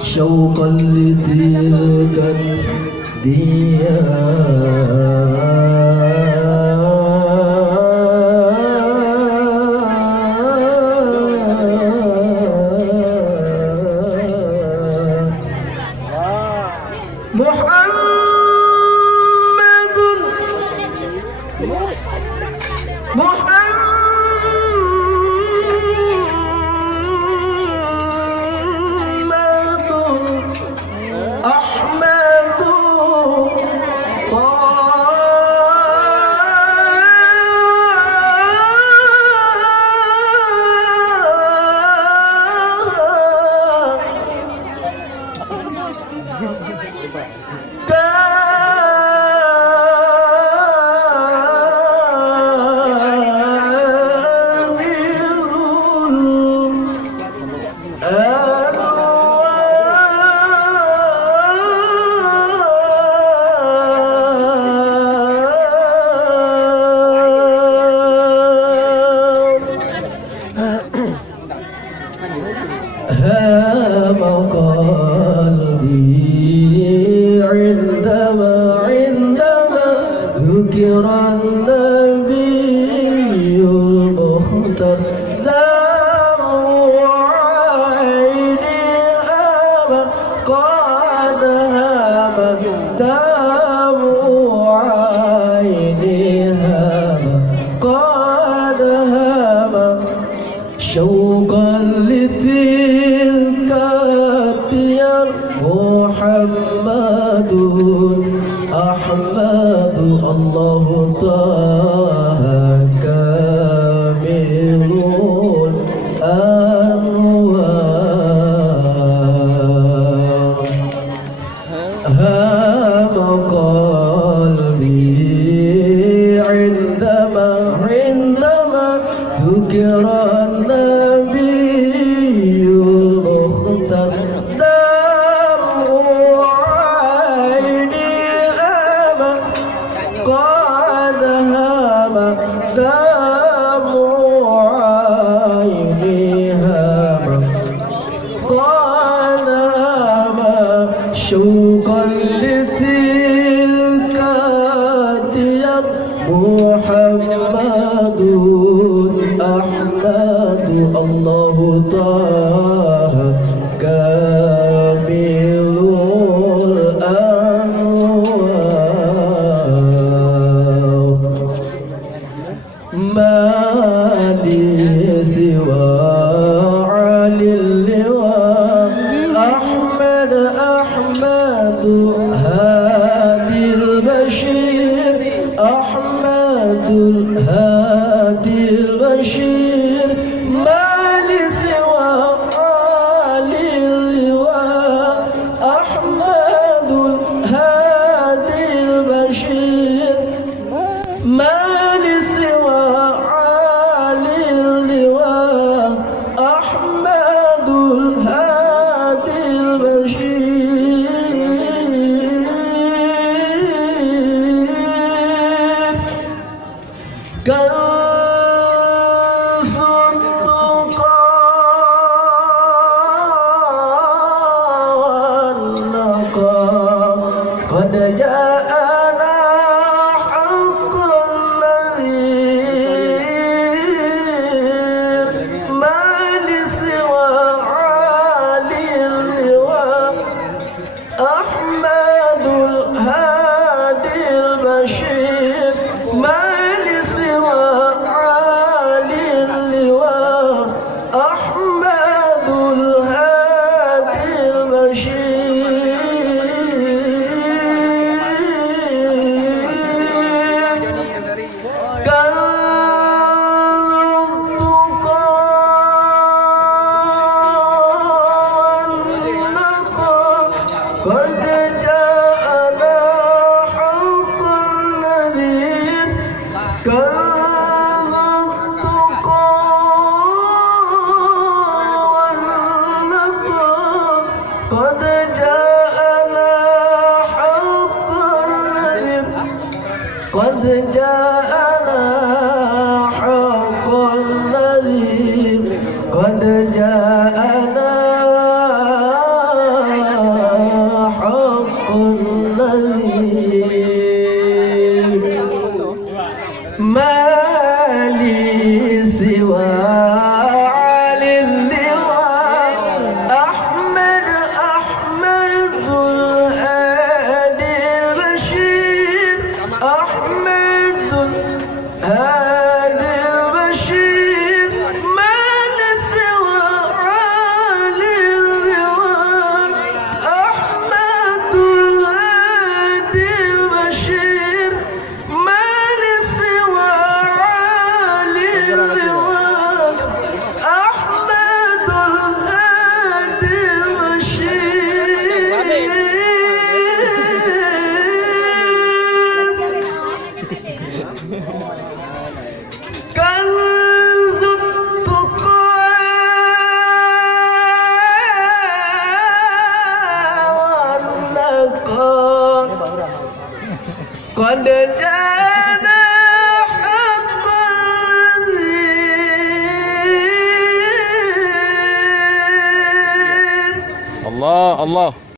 شوقا لتلك هام قلبي عندما ذكر النبي المختار دمع عيني هام قد هام دمع عيني هام قد هام شوقا لتلك الديار محمد أحمد الله طه كامل الأنوار هام قلبي عندما ذكر شوقا لتلك الديار محمد أحمد الله طه كامل الأنوار ما لي سوى علي اللواء أحمد هادي البشير أحمد الهادي البشير ما لي سوى علي اللواء أحمد الهادي البشير ما لي سوى علي اللواء أحمد الهادي البشير قد جاءنا حق النذير ما لسوى عالي اللواء أحمد الهادي البشير ما لسوى عالي اللواء أحمد الهادي البشير قد جاءنا حق النذير كنز التقى والنقى قد جاءنا حق النذير قد جاءنا حق النذير قد جاءنا حق النذير ما لي سوى علي اللواء أحمد الهادي البشير أحمد الهادي البشير ما لي سوى علي اللواء أحمد الهادي البشير ما لي سوى علي اللواء أحمد الهادي البشير كنز التقى والنقى قد جاءنا حق النذير الله الله.